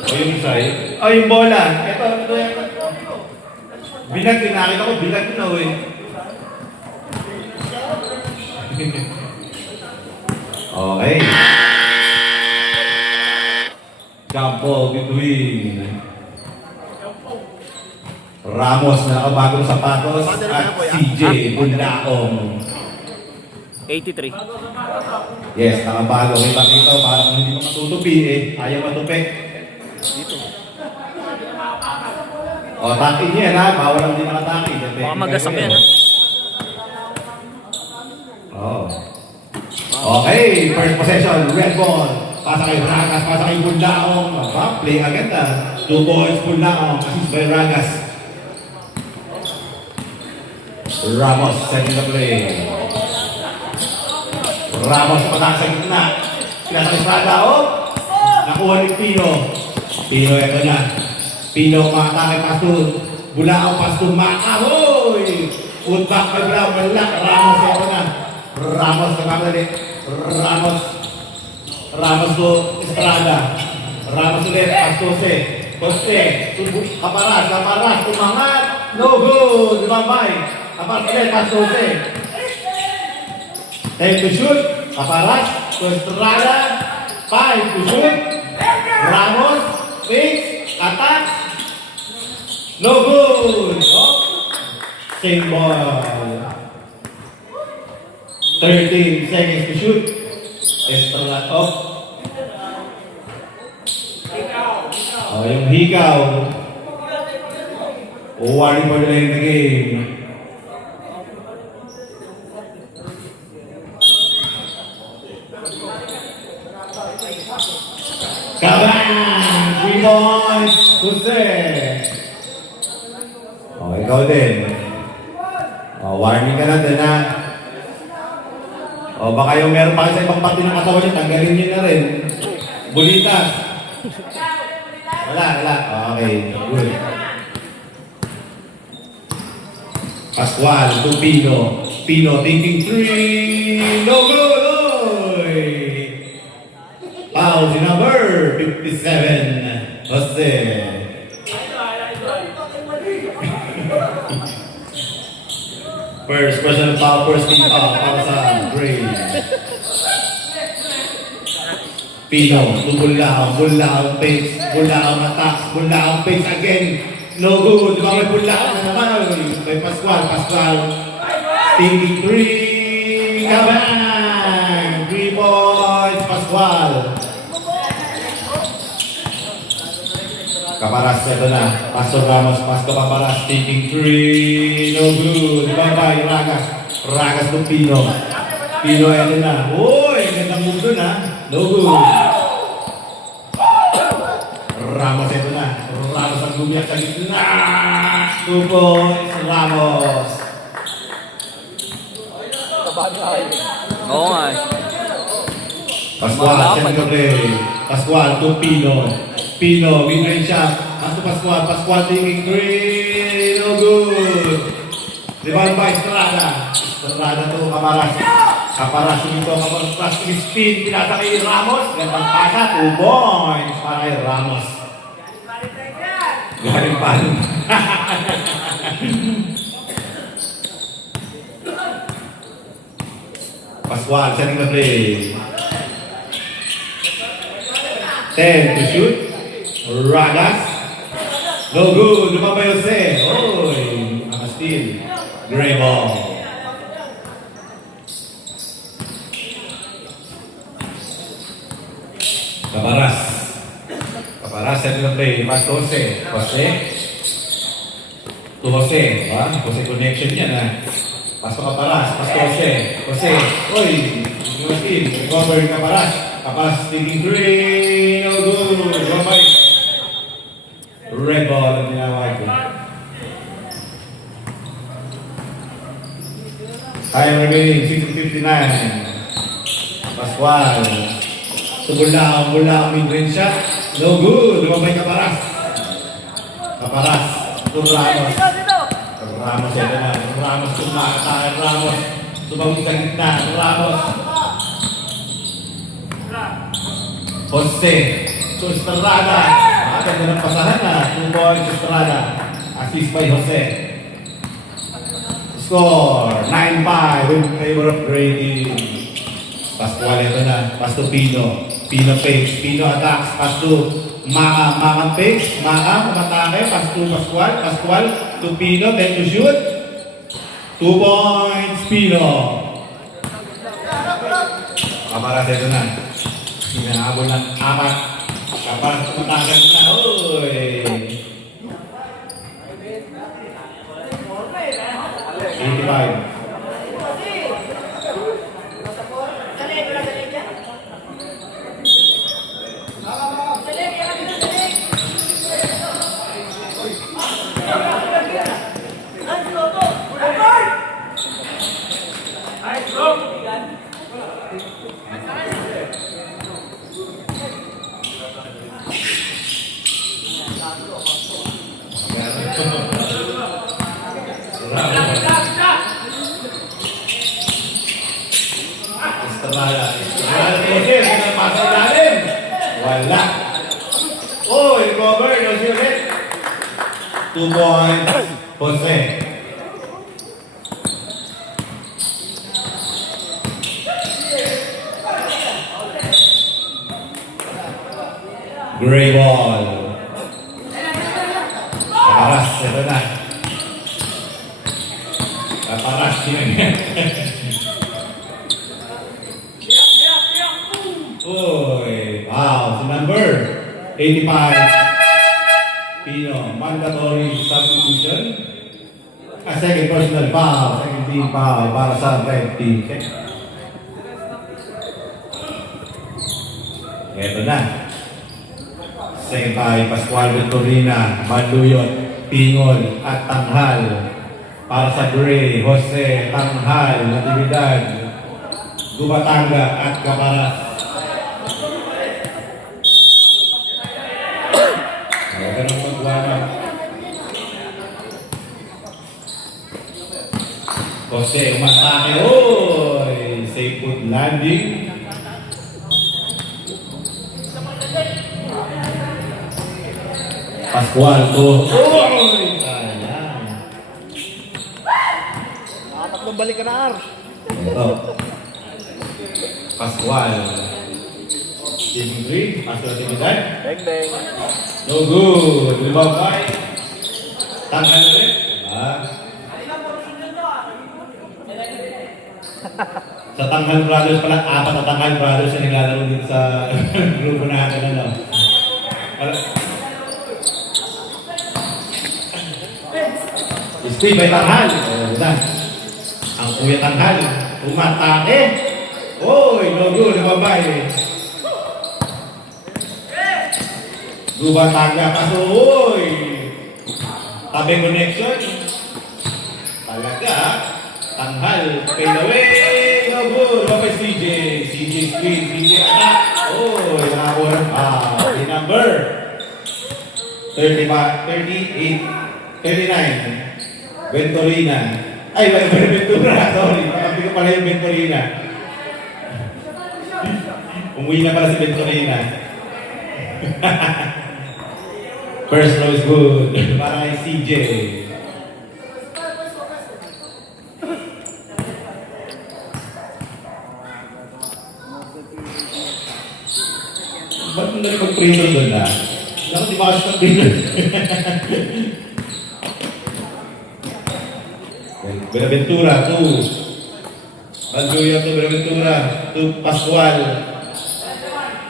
O yung isa eh. O yung bola. Ito. Bilag din. Nakita ko, bilag din ako eh. Okay. Campo between Ramos na nakabagong sapatos at CJ Bulaong. 83. Yes, nakabago. May pakita parang hindi ko matutupi eh. Ayaw matupi. Dito. O, takin niya ha. Bawal ang di nakatakin. Baka magasak yan ha. Oh. Okay, first possession, red ball. Pasa kay Ragas, pasa kay Bulaong. Play agad na. 2 points Bulaong, assist by Ragas. Ramos, setting the play. Ramos, patang sa gitna. Pinasa kay Strada, oh. Nakuha ni Pino. Pino, ito na. Pino, makatake, pass to Bulaong, pass to Maka. Hoy! Put back kay Bulaong, malak. Ramos, ito na. Ramos, nakakalali. Ramos to Estrada. Ramos ulit, Pastose. Poste, Kaparas, tumangat. No good, lumabay. Kaparas ulit, Pastose. Time to shoot. Kaparas to Estrada. 5 to shoot. Ramos, fix, attack. No good. Oh. Same ball. 13 seconds to shoot. Estrada off. Oh, yung higaw. Warning for the lane of the game. Kabang! 3 points! Jose! Oh, ikaw din. Oh, warning ka natin ha. O baka yung meron pa sa ibang parte ng katawan niya, tanggalin niyo na rin. Bulitas. Wala. Okay, good. Pascual to Pino. Pino taking 3. No good! Oy! Foul si number 57. Jose. First personal foul, first team foul para sa Gray. Pino, Bulaong pace, Bulaong attack, Bulaong pace again. No good, di ba may Bulaong na naman? May Pascual, thinking 3, kabang! 3 points, Pascual. Kaparas, ito na. Pastor Ramos, Pastor Kaparas, taking 3. No good. Bye-bye, Ragas ng Pino. Pino, ito na. Uy, gandang move dun ha. No good. Ramos, ito na. Ramos ang gumiyak sa gitna. 2 points, Ramos. Oo nga eh. Pascual, second play. Pascual to Pino. Pino, mid-range shot. Pass to Pascual taking 3. No good. Rebound by Estrada. Estrada to Kaparas. Kaparas dito, Kaparas plus spin. Pinasa kay Ramos. Gandang pasa, 2 points para kay Ramos. Galing pa. Pascual, setting the play. 10 to shoot. Ragas. No good. Lumabay Jose. Oy. Nakastil. Gray ball. Kaparas, set the play. Pass to Jose. To Jose. Jose connection yan ha. Pass to Kaparas. Pass to Jose. Oy. Nakastil. Recover Kaparas. Kaparas taking 3. No good. Lumabay. Red ball ang tinawag ko. Time remaining, 6:59. Pascual. Bulaong mid-range shot. No good. Lumabay Kaparas. To Ramos. Ramos ito na. Ramos tumakatakan. Ramos. Tumawag sa gitna. Ramos. Jose. to Estrada. Ganda ng pasahan na. 2 points Estrada. Assist by Jose. Score 9-5 in favor of Grady. Pascual ito na. Pass to Pino. Pino fakes. Pino attacks. Pass to Maka. Maka fakes. Maka umatake. Pass to Pascual. Pascual to Pino. Then to shoot. 2 points Pino. Kamaras ito na. Hinahabol ng 4. Kaparas tumatagal na. Uy! 85. Estrada. Jose, pinapasa ilalim. Wala. Oh, recover. Jose ulit. 2 points. Jose. Gray ball. Kaparas. Ito na. Kaparas. Uy, wow, so number 85, Pino, mandatory substitution. A second personal foul, second team foul para sa red team. Ito na. Second by Pascual Venturina, Manduyot, Pingol at Tanghal. Para sa Gray, Jose, Tanghal, Natividad, Gubatanga at Caparas. Ganun magwala. Jose, umatake. Oy! Safe foot landing. Pascual to. Oy! Sayang. Tatlong balik ka na, Ar. Ito. Pascual. Team 3. Pascual Timidan. Bang, bang. No good. Lumabay. Tanghal ulit. Sa Tanghal Brothers pala, 4 na Tanghal Brothers na naglalaro dito sa grupo natin. Ano? Steve by Tanghal. Ang kuya Tanghal. Umatake. Oy, no good. Lumabay. Gubatanga pa so, oy! Tabi connection. Talaga, Tanghal, fade away, no good. Lopez CJ, CJ screen, CJ attack. Oy, nakakuha ng the number 38, 39. Venturina. Ay, Ventura, sorry. Pakabi ko pala yung Venturina. Umuwi na pala si Venturina. First row is good. Para kay CJ. Ba't mo na rin mag-printer doon na? Naku, di ba kasi mag-printer? Benaventura, 2. Banduya to Benaventura. 2, Pascual.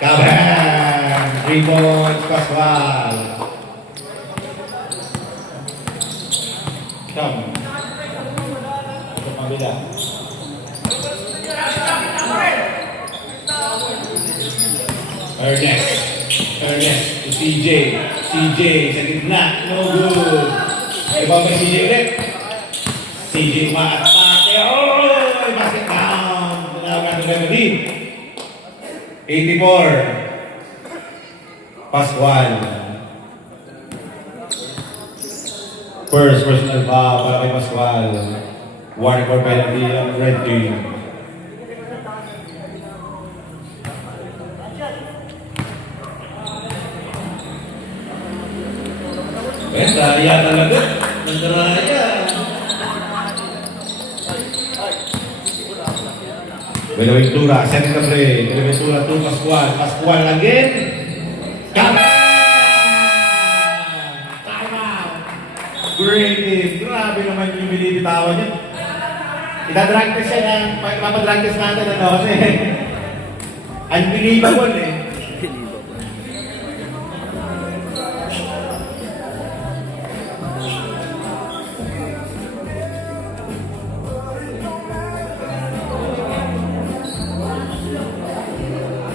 Kabang! 3 points, Pascual. Come. Ito pabila. Ernest to CJ. CJ sa gitna. No good. Iba ba CJ ulit? CJ umaatake. Oh! Basket down. Tanawagan ng Beverly. 84. Pascual. First personal foul para kay Pascual. Warning for penalty on red team. Daya talaga. Nagdaraya. Benaventura, setting the play. Benaventura to Pascual. Pascual again. Come! Time out. Great. Grabe naman yung binibitawan niya. Itadrag test siya ng papadrag test natin ano kasi unbelievable eh.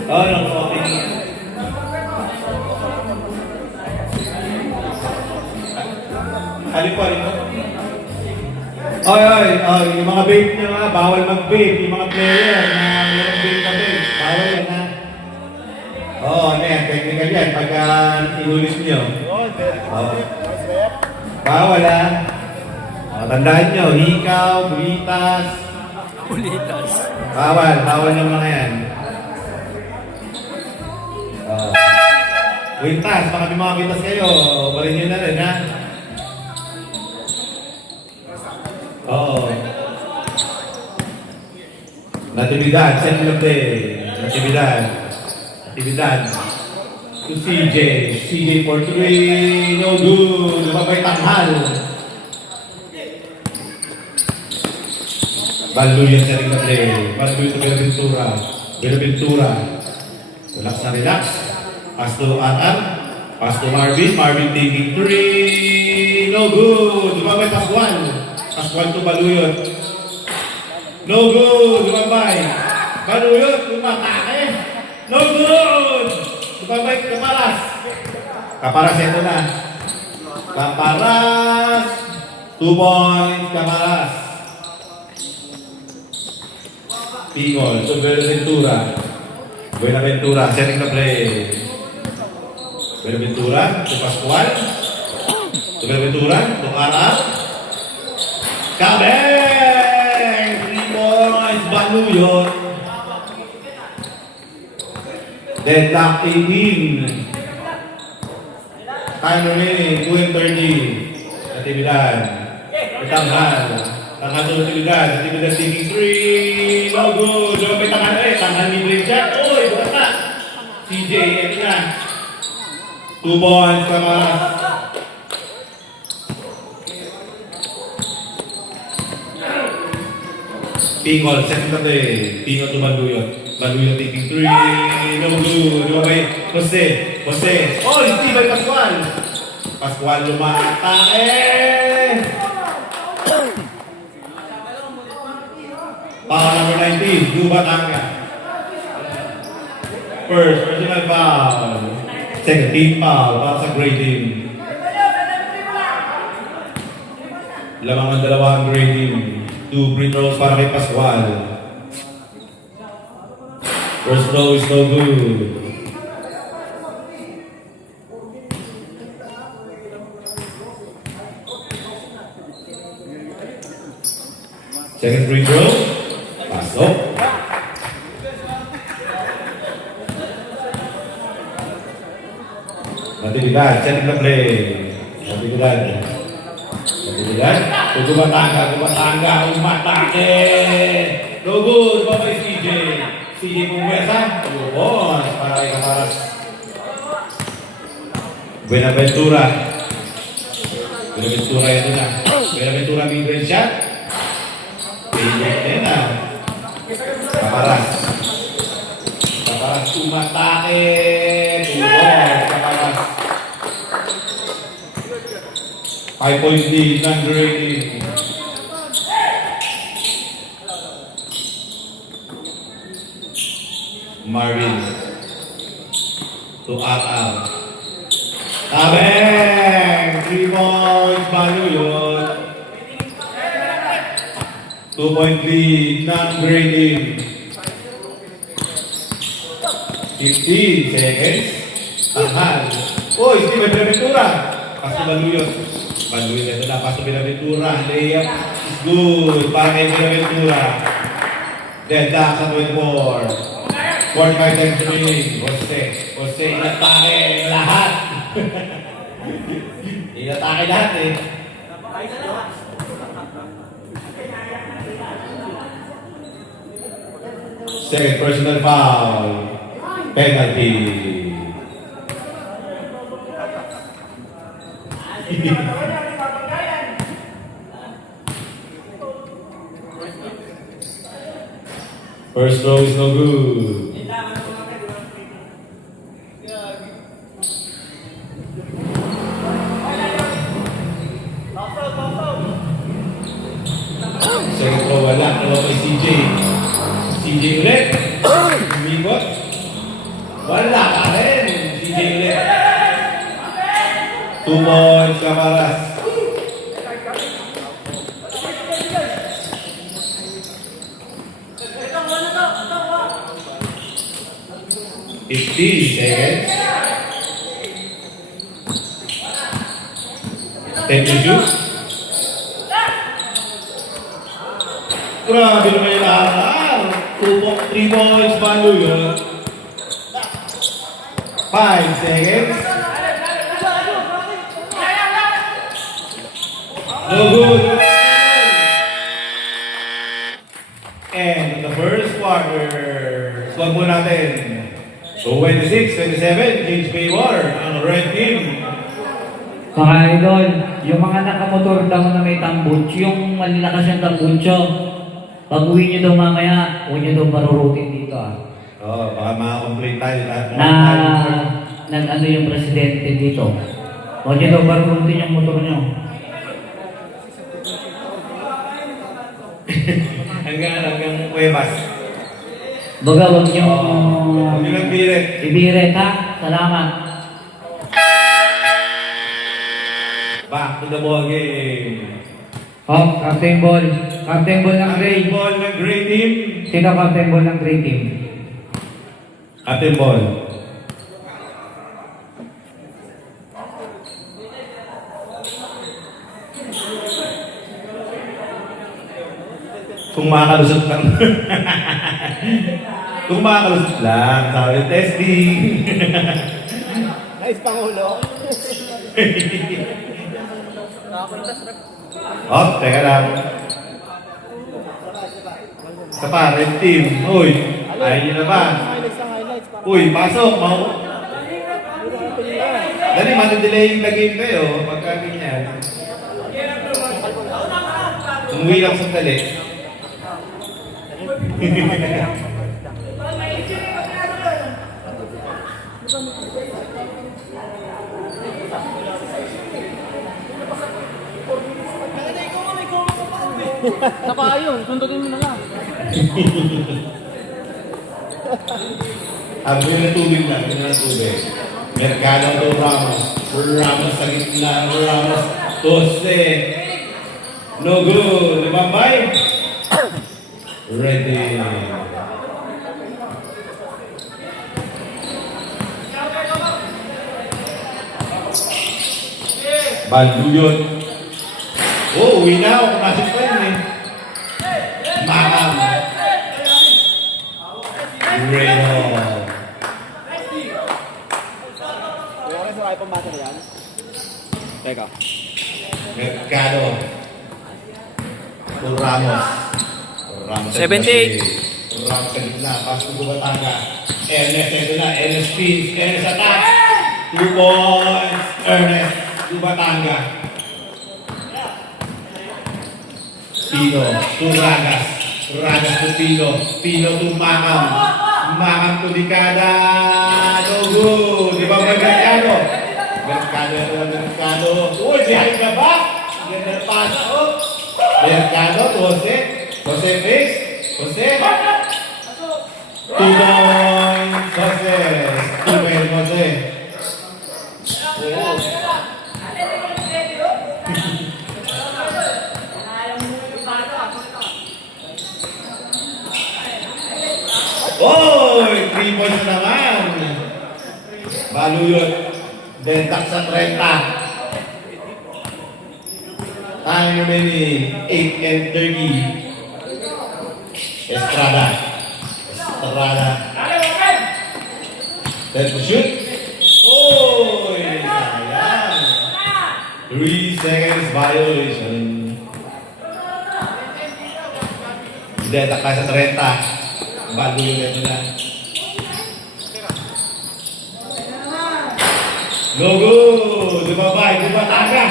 Oh, no, okay. Alin po. Yung mga vape nyo nga, bawal mag-vape. Yung mga player na mayroong vape ka vape, bawal yan ha. Ano yan, technical yan, pagka inulis nyo. Bawal ha. Tandaan nyo, hikaw, bulitas. Bawal yung mga yan. Bulitas, baka may mga bulitas kayo, balin nyo na rin ha. Natividad, second of day. Natividad. To CJ. CJ for 3. No good. Lumabay tanghal. Baluyan second of day. Baluyan to Benaventura. Benaventura. Relax na relax. Pass to Atar. Pass to Marvin. Marvin taking 3. No good. Lumabay Pascual. Pascual to Baluyan. No good! Lumabay! Baluyot! Lumatake! No good! Lumabay! Kaparas! Kaparas ito na. Kaparas! 2 points! Kaparas! Pingol to Benaventura. Benaventura setting the play. Benaventura to Pascual. To Benaventura. To Ara. Kabel! Baluyot. Deadlock 18. Time remaining, 2:30. Natividad. Tanghal. Tanghal to Natividad. Natividad taking 3. No good. Diba may tanghal eh. Tanghal ni Bridget. Uy, bukas na. CJ, ito na. 2 points Kamaras. Pingol, second of the day. Pingol to Baluyot. Baluyot taking 3. No good. Diba may Jose. Oh, hindi ba Pascual? Pascual lumatake. Foul number 19. Duba Tanga. First, personal foul. Second, team foul. Para sa grading. Lamang ang dalawang grading. 2 free throws para kay Pascual. First throw is no good. Second free throw. Pasok. Natividad. Setting the play. Natividad. Tumatangga, umatake. No good, babay CJ. CJ Pumwesa. Lubos, para kay Kaparas. Benaventura ito na. Benaventura mid-range shot. Pinyak na. Kaparas tumatake. Lubos, Kaparas. 5-point lead, non-grading. Marvin to Atal. Tabeng! 3 points, Baluyot. 2-point lead, non-grading. 15 seconds. Tanghal. Oh, hindi may Benaventura. Pasto Baluyot. Baluyot ito na. Pasto Benaventura. Layup is good. Para kay Benaventura. Deadlock sa 24. 45 times remaining. Jose, inatake lahat. Inatake. tayo lahat eh. Second personal foul. Penalty. First throw is no good. Second throw wala. Dalawa kay CJ. CJ ulit. Umikot. Wala ka rin. CJ ulit. 2 points Camaras. Seconds. 10 to shoot. Grabe naman yung lahat. 3 points value yun. 5 seconds. No good. And the first quarter. Squad mo natin. So 26-27, James Baywar, ang red team. Mga idol, yung mga nakamotor daw na may tambuch, yung malalakas yung tambutso, pag uwi nyo daw mamaya, huwag nyo daw marurutin dito Oo, baka makakomplain tayo. Ano yung presidente dito. Huwag nyo daw marurutin yung motor nyo. hanggang Cuevas. Baga, huwag nyo... Huwag nyo lang birit. Ibiret ha? Salamat. Back to the ball game. Oh, Captain Ball. Captain Ball ng Gray. Captain Ball ng Gray team. Sino Captain Ball ng Gray team? Captain Ball. Kung makakalusot lang. Kung makakalusot lang. Sabi, testing. Nice, Pangulo. Oh, teka lang. Sa pa, red team. Uy, ayaw nyo na ba? Highlights ng highlights. Uy, pasok. Dali, matidelay yung game kayo. Pagka ganyan. Umuwi lang sa dali. Saka yun, sundutin mo na lang. Sabi na tubig lang, yun na tubig. Mercado to Ramos. Ramos sa gitna. Ramos. Toste. No good. Libambay. Ready. Balbuyot. Oh, uwi na ako. Pasok pa yun eh. Makam. Reno. Kaya rin sa kaya pambasa na yan. Teka. Mercado. To Ramos. Ramos. 78. Ramos sa gitna. Pasok ko Batanga. Ernest ito na. Ernest spins. Ernest attack. 2 points. Ernest. To Batanga. Pino. To Ragas. Ragas to Pino. Pino to Makam. Makam to Dicada. No good. Di ba may Mercado? Mercado ito ang Mercado. Uy, behind the back. Ganda pasa. Oh. Mercado to Jose. Jose Fix. Jose. 2 points. Jose. 2 points. Jose. Oy! 3 points na naman. Baluyot. Bentak sa 30. Time naman ni 8 and 30. Estrada. Estrada. Then to shoot. Oy! Sayang. 3 seconds violation. Hindi, takla sa 30. Bago yung ito na. No good! Dumabay, dumataga!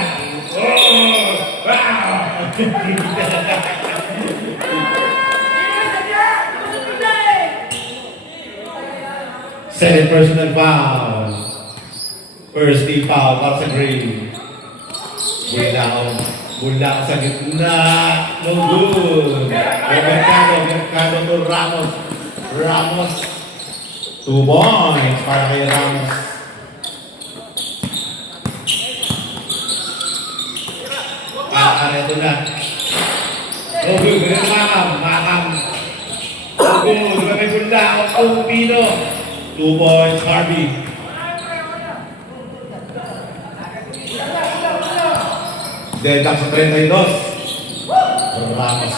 Oh! Wow! Second personal foul. First team foul para sa Gray. Bulao sa gitna. No good. Mercado to Ramos. Ramos. 2 points para kay Ramos. Ito na. No good. Makam. No good. May Bulao. Pino. 2 points, Harvey. Dedak sa 32. Ramos.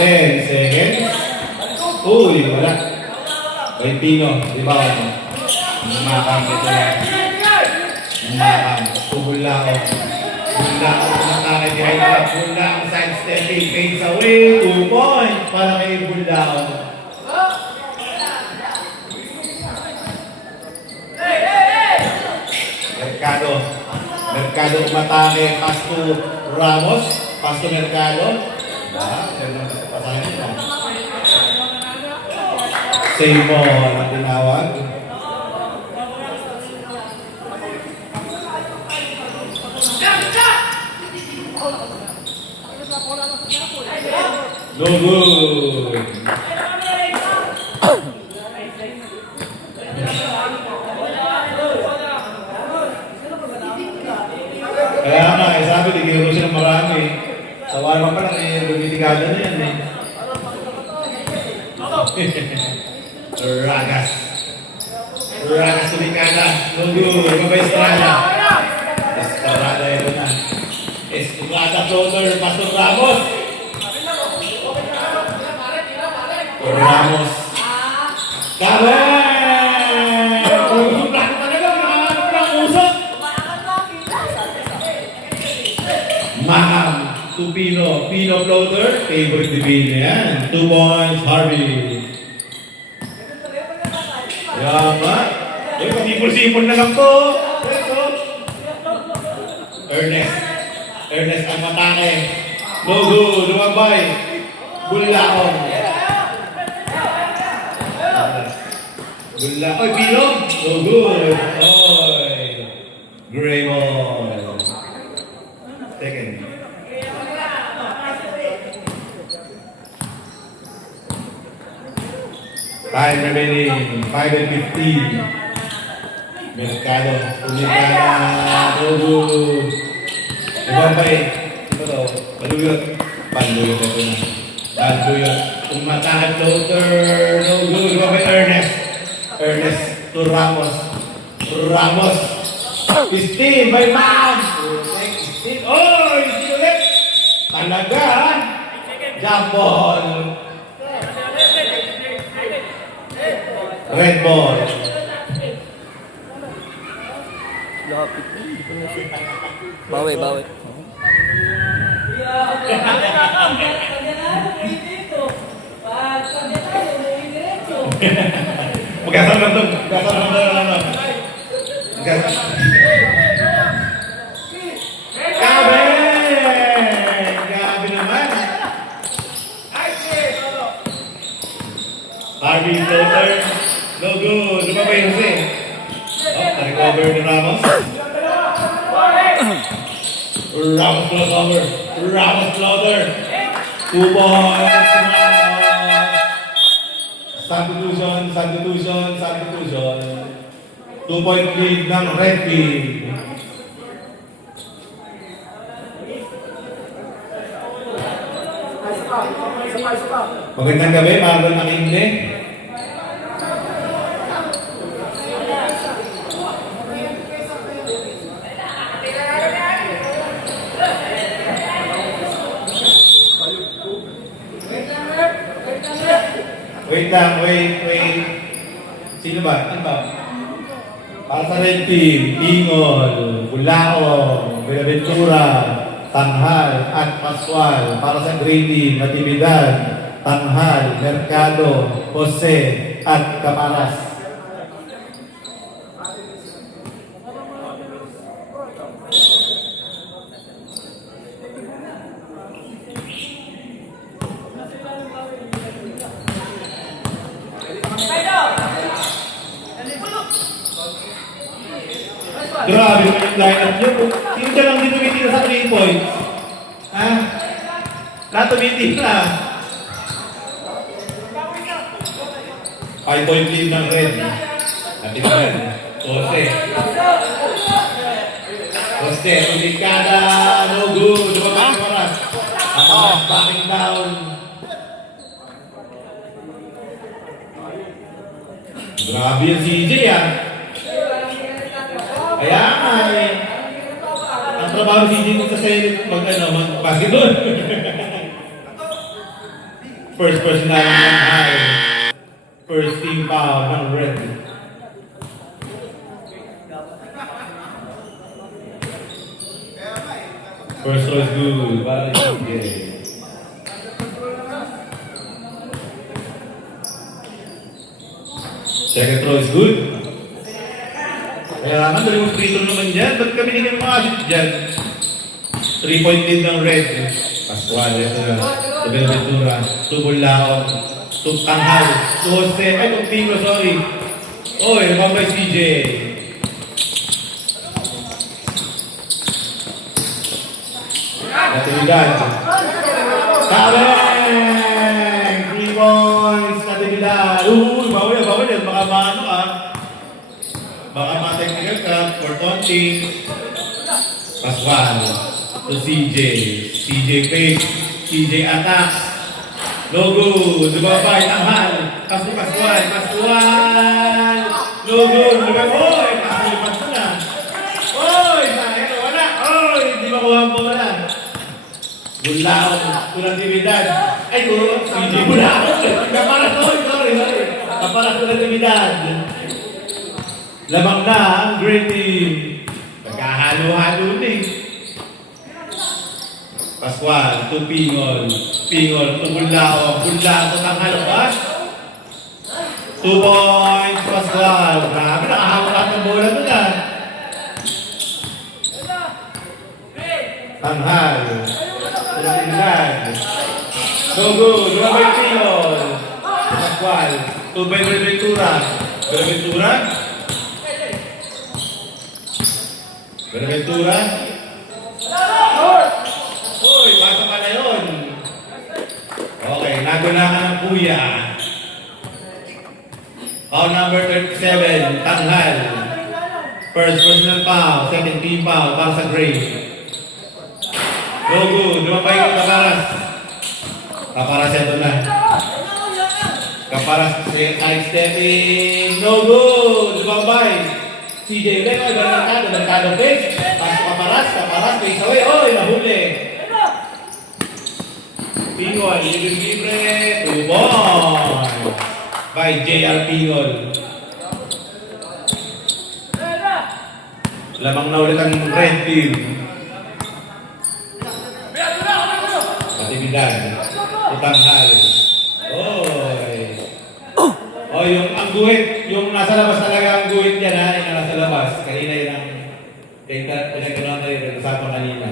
Ten seconds. Uy, wala. Kay Pino, di ba? Makam ito na. Makam. Bulao. Bulao tumatake behind the back. Bulao sidestepping. Fades away. 2 points para kay Bulao. Mercado umatake. Pass to Ramos. Pass to Mercado. Pasahin nila. Save ball ang tinawag. No good. Kaya nga, sabi, tigil ko siya ng marami. Tawaran pa lang, lumitigada na yan eh. Ragas. Ragas tumikada. No good. Iba ba Estrada? Estrada yun na. Estrada floater. Pastor Ramos. Ramos. Kabe! Pagkusumpla ko talaga. Mga ng usok. Maham. To Pino. Pino floater. Favorite ni Pino yan. 2 points. Harvey. Yama. Pasipol-sipol na lang to. Ernest ang matake. No good. Lumabay. Bulaon. Oy, Pilog. No good. Oy. Gray ball. Second. Time remaining. 5 and 15. Mercado. No good. Ibabay. Ito daw. Paluyot. Paluyot ito na. Paluyot. Tumatahan floater. No good. Ibabay Ernest to Ramos. Ramos. 15 by Mam. Oh, 15 ulit. Talaga ha. Jump ball. Red ball. Bawi. Magkasama to. Gabi! Gabi naman. Harvey floater. No good. Lumabay Jose. Na-recover ni Ramos. Ramos crossover. Ramos floater. 2 points. Substitution. 2-point lead ng Red Team. Magandang gabi, Marlon Makinde. Wait. Sino ba? Ano ba? Para sa red team, Ingol, Bulaong, Buenaventura, Tanghal, at Pascual. Para sa green team, Natividad, Tanghal, Mercado, Jose, at Caparas. Grabe naman yung line-up nyo. Sino ka lang din tumitira sa 3 points? Ha? Lahat tumitira. 5-point lead ng red. Natividad. Jose. Jose, ulikada. No good. Dumabay ng oras. Caparas backing down. Grabe yung CJ ah. Kaya nga eh. Ang trabaho si CJ sa sa'yo mag-basketball. First personal ng high. First team foul ng red. First throw is good. Para yung CJ. Second throw is good. Kaya nga, dali mo free throw naman dyan. Ba't kami hindi mga shoot dyan? 3-point lead ng red. Pascual, ito na. Sa Buenaventura. Tubulaong. Tanghal. Jose. Ay, Tupino, sorry. Oy, nabambay CJ. Natividad. Kaleng! 3 points. Natividad. Bawal yan. Baka maano ah. Baka ma-technical ka, for taunting. Pascual to CJ. CJ fake. CJ attacks. No good. Dumabay. Tanghal. Pascual. No good. Oy! Pascual na. Oy! Wala. Oy! Hindi makuha mo wala. Bulaong. Kulang Natividad. Ay, CJ Bulaong. Kaparas. Sorry. Kaparas kulang Natividad. Lamang na ang green team. Nagkahalo-halo din. Pascual, to Pingol, to Bulaong, to Tanghal, ba? 2 points, Pascual. Grabe, nakahawak lahat ng bola doon ah. Tanghal, Natividad. So good, Robay Pingol. Pascual, to Buenaventura. Buenaventura. Uy, pasok ka na yun. Okay, nagulangan ng kuya. Foul number 37, Tanghal. First personal foul, second team foul para sa Gray. No good, lumabay ko Caparas. Caparas ito na. Caparas, side stepping. No good, lumabay. CJ Uleco, Mercado face. Pasok Caparas, face away. Oy, nahuli. Pingol, libre, 2 points by JR Pingol. Lamang na ulit ang red team. Natividad, Tanghal. Oy. Oh, ang guhit, yung nasa labas talaga ang guhit yan ha, yung nasa labas. Kanina yun ang pinagkanoon na yun, usapan kanina.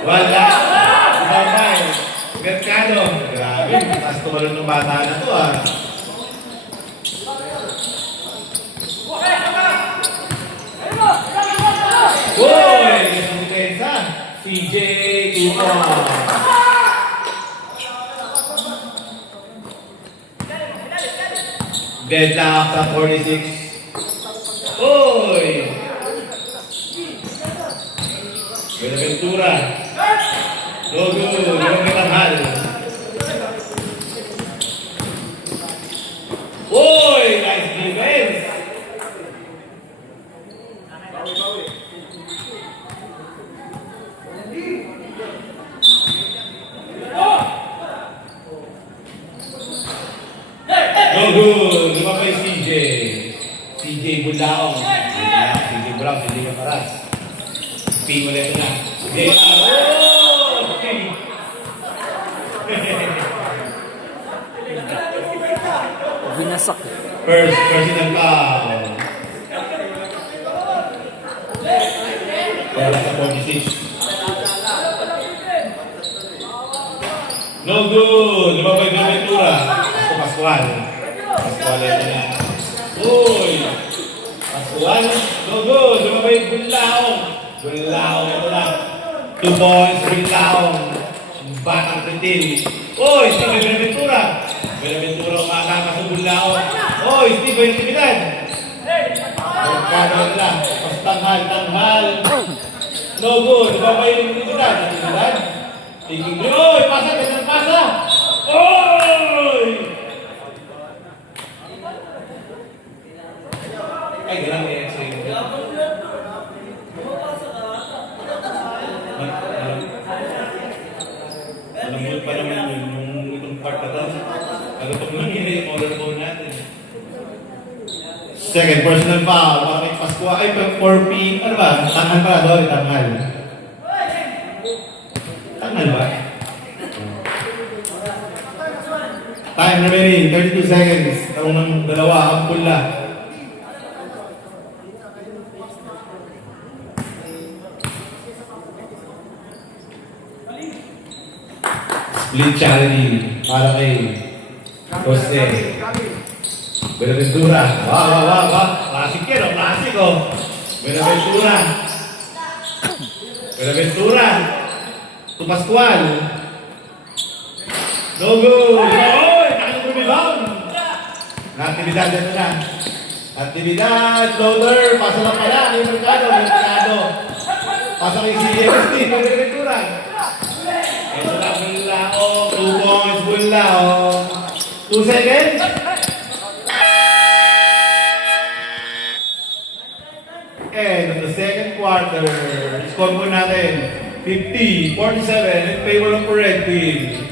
Wala! Bye-bye! Mercado! Grabe, taas tumalon ng bata na to ah. Uy! Isang depensa. CJ Tupo. Deadlock sa 46. Uy! Buenaventura. Logo, Tanghal. Uy! Nice defense! Bunlaong. Sige Brown, hindi ka paras. Ping ulit na. Sige. Oh! Okay. Binasak. First personal foul. Para sa 46. No good. Lumabay na Ventura. Ito Pascual. Pascual ito na. Uy! Pascual. No good. Lumabay Bunlaong. Bunlaong ito na. 2 points. Bunlaong. Batang Tintin. Uy! Steve Benaventura. Benaventura umakaka sa Bunlaong. Uy! Steve Intimidad. Mercado nila. Mas tanghal. No good. Lumabay yung Intimidad. Intimidad. Tingin nyo, oy! Pasa! Ganda pasa! Oy! Ay, grabe yung x-ray mo. Malambot pa naman yun, yung part na daw. Kalutong lang yun yung order phone natin. Second personal foul, para kay Pascua. Ay, 4P. Ano ba? Tanghal pala doon, tanghal. Tanghal ba? Time remaining, 32 seconds. Tarong ng dalawa, ang pula. Split challenge para kay Jose Benaventura. Wow. Classic yan, oh. Classic, oh. Benaventura. To Pascual. No good. Oy! Nakang rebound. Natividad ito na. Natividad. Loader. Pasa lang pala. Mercado. Pasa kay CMST. Benaventura. Ito na Bunlaong. 2 points Bunlaong. 2 seconds. And in the second quarter, score po natin 50-47 in favor of the red team.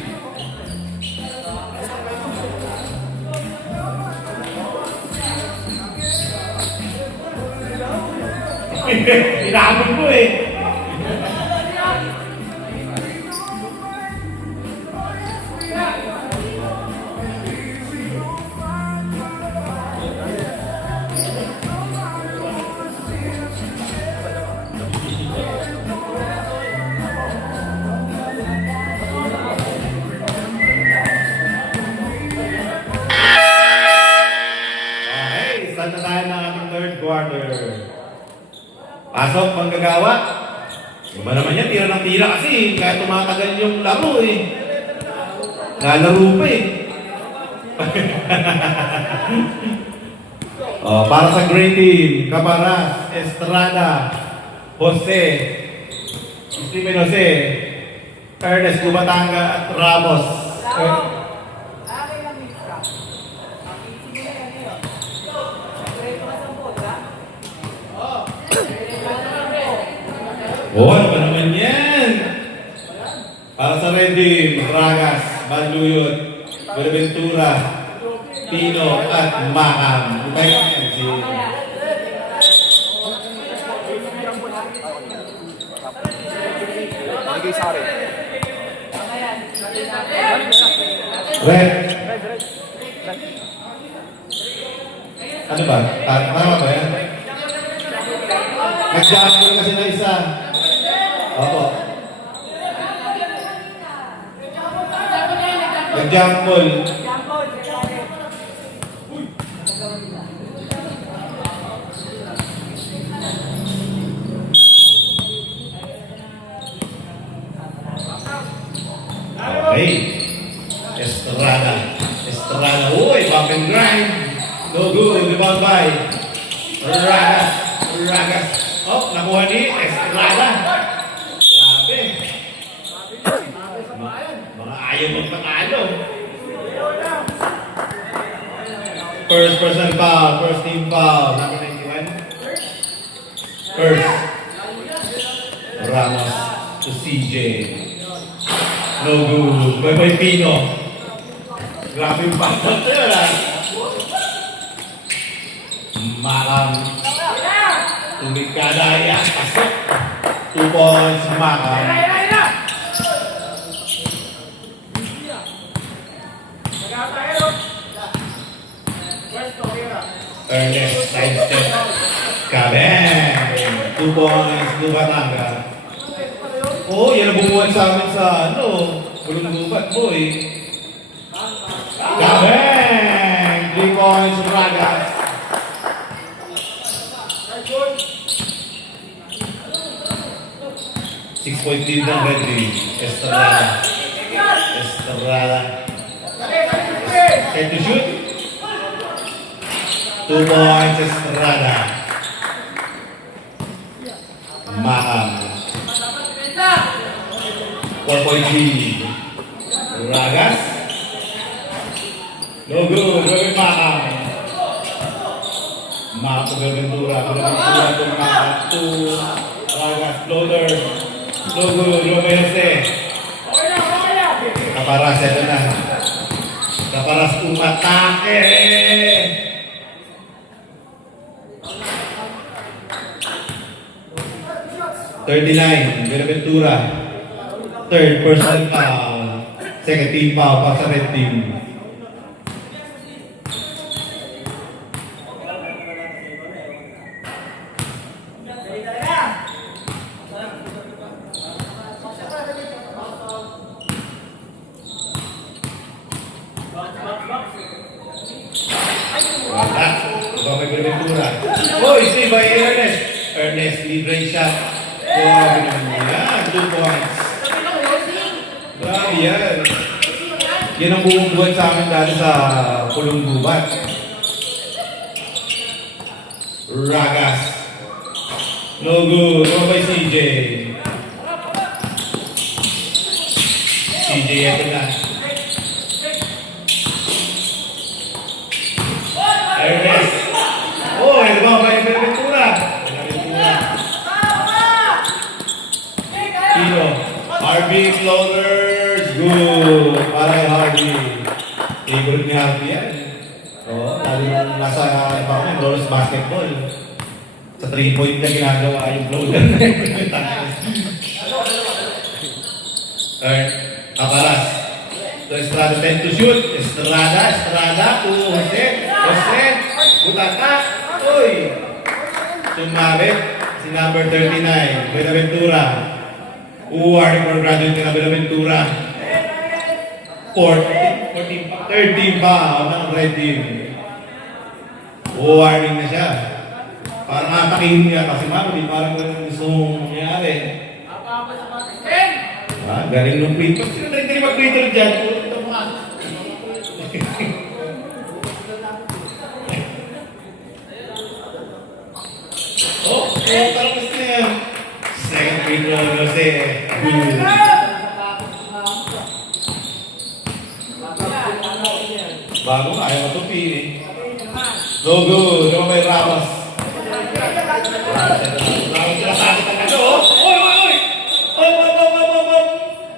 Inaabot ko eh. Okay, start na tayo ng ating third quarter. Pasok, manggagawa. Iba naman yan, tira ng tira kasi. Kaya tumatagal yung laro eh. Lalaro pa eh. Para sa green team, Cabaras, Estrada, Jose, Steven Jose, Ernest Gubatanga at Ramos. Ano ba naman yan? Para sa red team, Ragas, Banduyot, Benaventura, Pino at Maham. Ibay ka yan si... Red. Ano ba? Tama ba yan? Nag-jump kasi na isa. Opo. Nag-jump ball. Okay. Estrada. Uy, bump and grind. No good. Rebound by Ragas. Oh, nakuha ni Estrada. Grabe. Mga ayaw magpatalo. First person foul. First team foul. Number 91. First. Ramos to CJ. No good. Bye-bye Pino. Grabe yung pasok sa'yo na. Makam. Tumikada yan. Pasok. 2 points, Makam. Ernest, side step. Kabeng! 2 points, Lubatanga. Oo, yan ang bumuhan sa amin sa, Bulong-lubat, boy. Kabeng! 3 points, Ragas. Six-point lead ng Red Team. Estrada. Set to shoot. 2 points, Estrada. Maham. 4-point lead. Ragas. No good. Robin Maham. Maham to Ventura. Ventura to Maham. To Ragas. Floater. No good. Robin Jose. Kaparas. Ito na. Kaparas umatake. Ventura. Third personal foul. Second team foul para sa red team. Wala. Ito may Ventura. Oh, save by Ernest. Ernest, libre shot. Grabe naman yan. 2 points. Grabe yan. Yan ang buong buwan sa amin dati sa Pulong Gubat. Ragas. No good. No by CJ. CJ, ito na. Ernest. Oh, ito ba? May Ventura. Tino. Harvey floaters. Good. Para kay Harvey. Favorite ni Harvey yan. Oo. Lalo nung nasa Rollers basketball. Sa 3-point na ginagawa yung floater na yun. Kaparas. So Estrada 10 to shoot. Estrada to Jose. Butaka. Uy. Sumabit. Si number 39. Buenaventura. Awarding for graduate na Buenaventura. 13 pa ng red team. Awarding na siya. Parang atakihin niya kasi mami, parang gusto mong nangyari. Galing ng free throw. Sino tayo tayo mag-free throw dyan? Tapos na yan. Second free throw, Jose. Good. Bago nga, ayaw matupin eh. No good. No may Ramos. Ramos sila sa atin ang ano. Oy!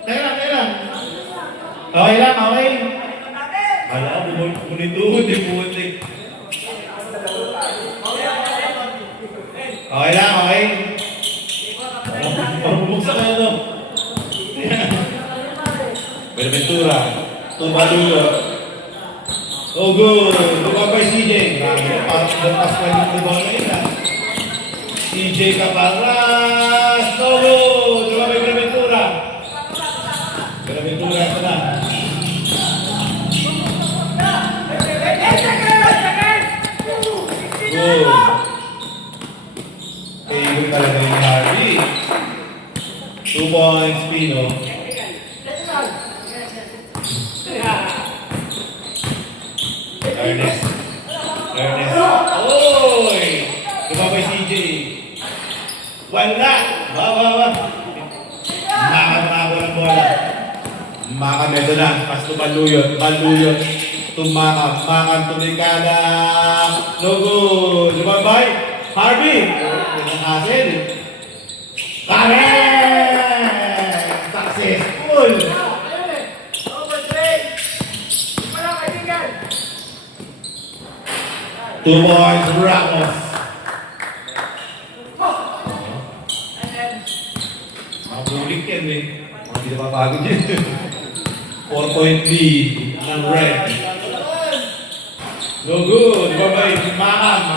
Teka lang. Okay lang, okay. Alam, bumulituhod yung putik. Okay lang, okay. Parang bumuksa ka ito. Buenaventura. Tumalulo. Oh, good. Lumabay CJ. Parang lampas pa yung lubaw na yun, ha? CJ Caparas. No good. Lumabay Buenaventura. Buenaventura, ito na. Good. Favorite talaga yung Harvey. 2 points, Pino. Ernest. Oy! Lumabay CJ. Wala! Ba. Makamanabo ng bola. Makamedo na. Pas tumaluyot. Tumakam. Tulikada. No good. Lumabay. Harvey. Hasil. Successful. 2 points, Ramos. Mga bulik yan eh. Mga hindi na papagod yan. 4-point lead ng Red. No good. Babay, Maham.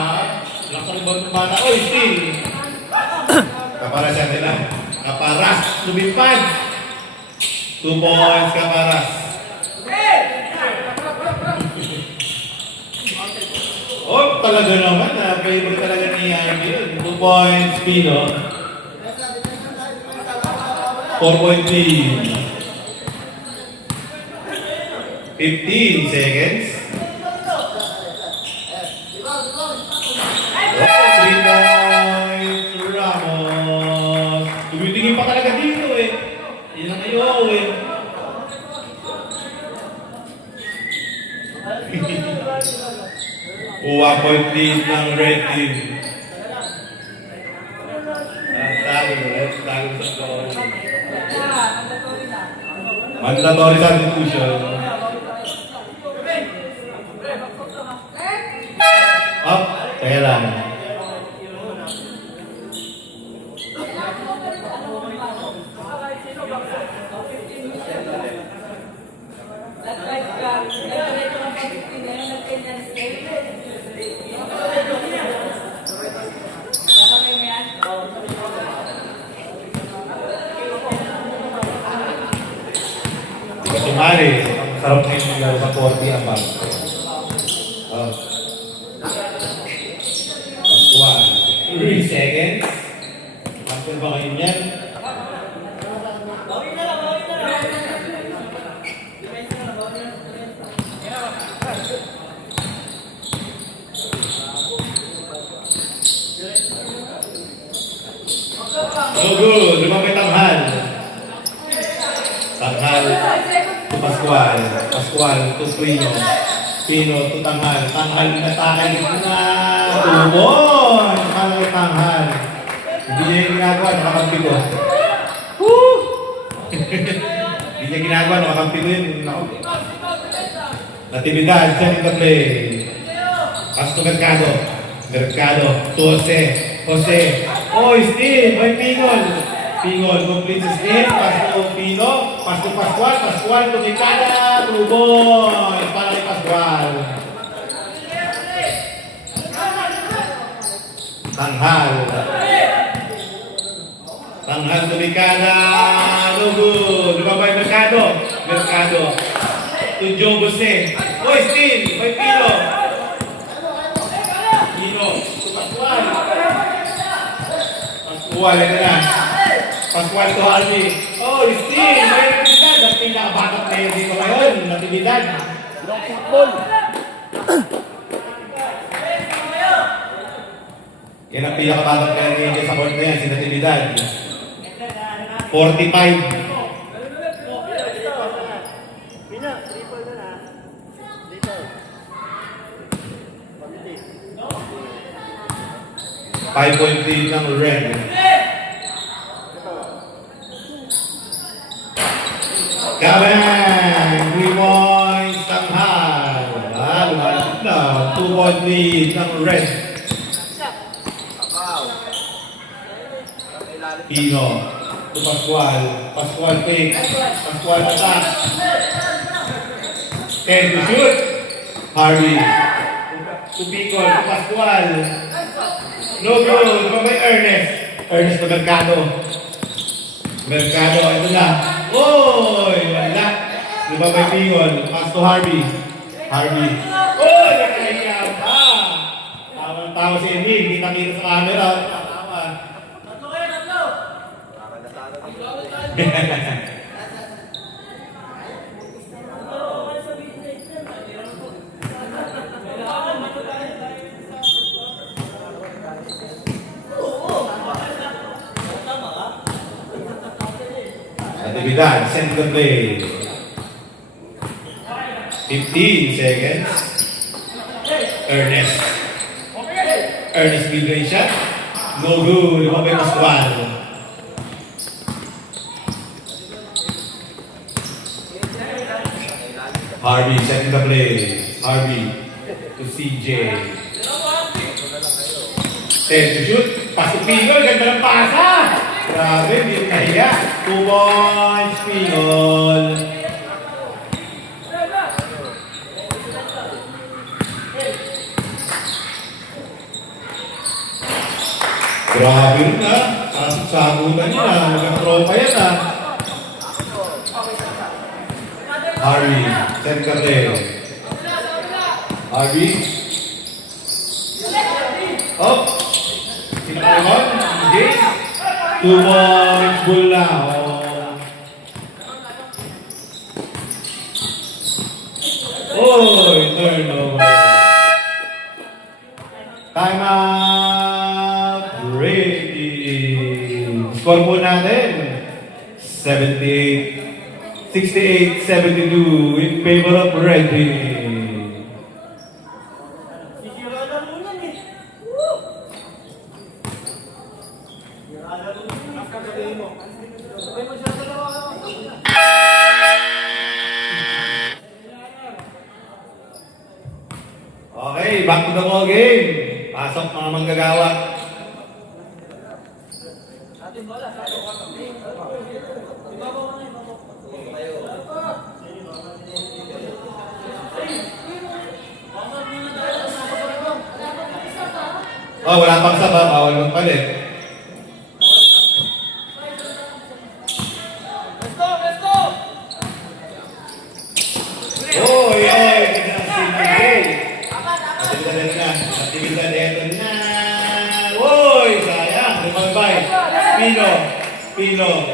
Lakas ba itong bata? Oy, still. Kaparas yan nila. Kaparas. Lumipad. 2 points, Kaparas. Oh, talaga naman. Favorite talaga ni Ivy yun. 2 points, Pino. 4-point lead. 15 seconds. Oh, 3 points, Ramos. Tumitingin pa talaga dito eh. Yan ang ayaw eh. O 1-point lead ng red team. Ang tago sa goal. Mandatory substitution. Up, kaya lang. Sumari, sarap na yung naglalaro sa 40 ang bag. Oh. Pascual. 3 seconds. After ba kayo niyan? So good. Lumapit ang hal. Tanghal to Pascual. Pascual to Pino. Pino to Tanghal. Tanghal na takay na. Tumon! Tanghal Tanghal. Hindi niya yung ginagawa. Nakakampi ko. Woo! Hindi niya ginagawa. Nakakampi ko yun. Natividad. Setting the play. Pasto Mercado. Mercado. To Jose. Jose. Oh, Steve. May Pinol. Pinol. Complete Steve. Pasto Pino. Pasto Pascual. Pascual to Mercado. Tumon! Para kay Pascual. Tanghal. Tanghal Tumikada. No good. Lumabay Mercado. Mercado. To Joe Jose. Oh, Steve. May Pino. Pino. To Pascual. Pascual. Ito na. Pascual to Harvey. Oh, Steve. May natividad. Ang pinakabatot na yun dito ngayon. Natividad. Football. Yan ang pinakabatot na yun sa court na yan. Si Natividad. 45. Pina, triple na na. Dito. 5-point lead ng Red. Kabang! 3 points, Tanghal. Lumalapit na. 2-point lead ng Red. Pino. To Pascual. Pascual fake. Pascual attack. 10 to shoot. Harvey. To Picol. To Pascual. No good. Pa may Ernest. Ernest to Mercado. Mercado. Ito na. Oy! Wala. Di ba may Picol? Pass to Harvey. Harvey. Oy! Nakahiya pa. Tama si Emil. Kita-kita sa camera. Tama. Natividad, send the play. 15 seconds. Ernest. Ernest mid-range shot. No good. Lumabay Pascual. Harvey setting the play. Harvey to CJ. to shoot. Pasok Pingol, ganda ng pasa. Grabe, hindi nahiya. 2 points, Pingol. Grabe rin ha. Sagutan niya. Nag-tropa yan ha. Harvey, send ka rin. Harvey. Oh. Sinakaiman. Hindi. 2 points, bull na. Oh. Turnover. Time out. Ready. Score po natin. 68-72 in favor of Ready. Okay, back to the ball game. Pasok mga manggagawa. Oh, wala pang saba, bawal magpalit. Oy, oy, aktividad eto na. Oy, sayang, lumabay. Pino, Pino.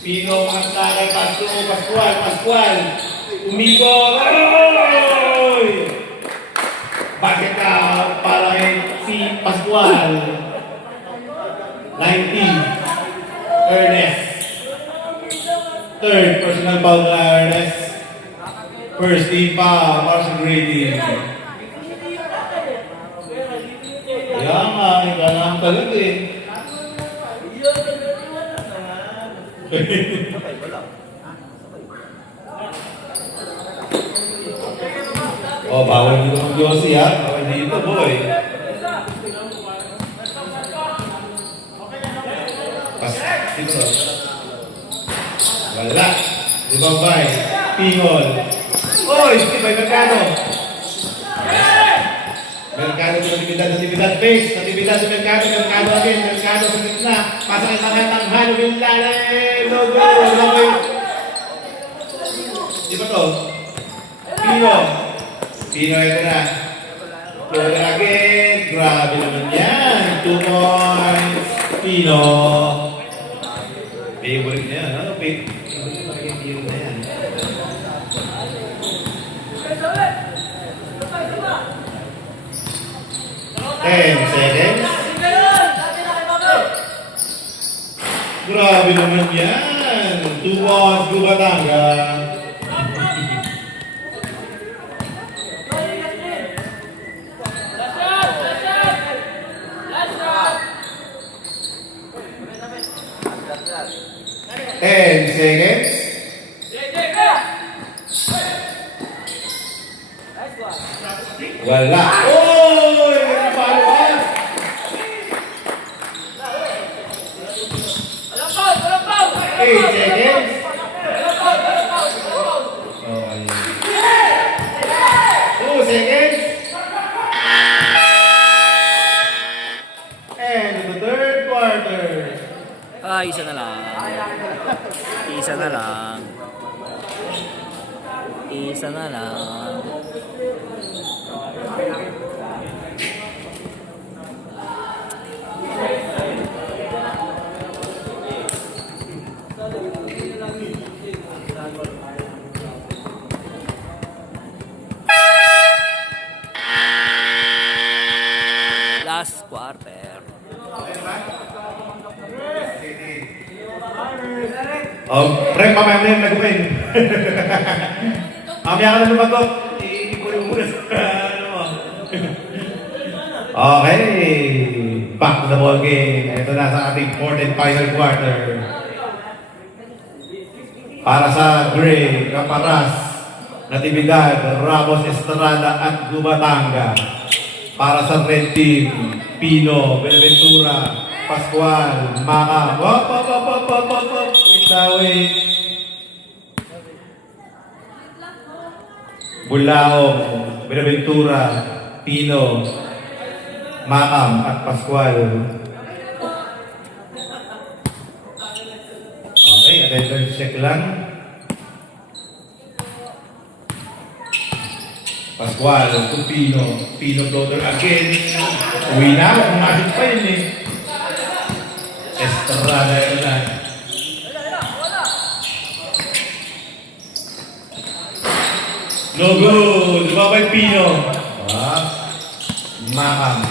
Pino, ang takay, Pascual. Umiko, oy! Bakit ka para si Pascual? 19. Ernest. Third personal foul na Ernest. First team pa para sa Grady. Kaya nga, kailangan talaga eh. Oh, bawal dito ng Yossi ha. Bawal dito, boy. Dito. Wala. Libambay. Pingol. Oh, Steve, may Mercado. Mercado sa natividad. Base. Natividad sa Mercado again. Mercado sa gitna. Pasang ang tanghalo. Villalay. Logo. Di ba to? Pino ito na. Logo again. Grabe naman yan. 2 points. Pino. Favorite na yan. Ano? Favorite na yan. Seconds. Grabe naman yan. 2 points, Gubatanga. Seconds. Wala. Oh! May follow-up. 8 seconds. Oh, ayun. 2 seconds. And the third quarter. Isa na lang. Last quarter. Rem, mamaya mo yan nag-win. Mamaya ka na lumagot. Iipunin muna sa Okay. Back to the ball game. Ito na sa ating fourth and final quarter. Para sa Gray, Caparas, Natividad, Ramos Estrada at Gubatanga. Para sa red team, Pino, Benaventura, Pascual, Macam. Hop. Wait na, wait. Bulaong, Benaventura, Pino, Macam at Pascual. Okay, attendance check lang. Pascual, to Pino. Pino floater again. Uwi na ako, kumasit pa yun eh. Estrada yun na. No good. Lumabay Pino. Macam.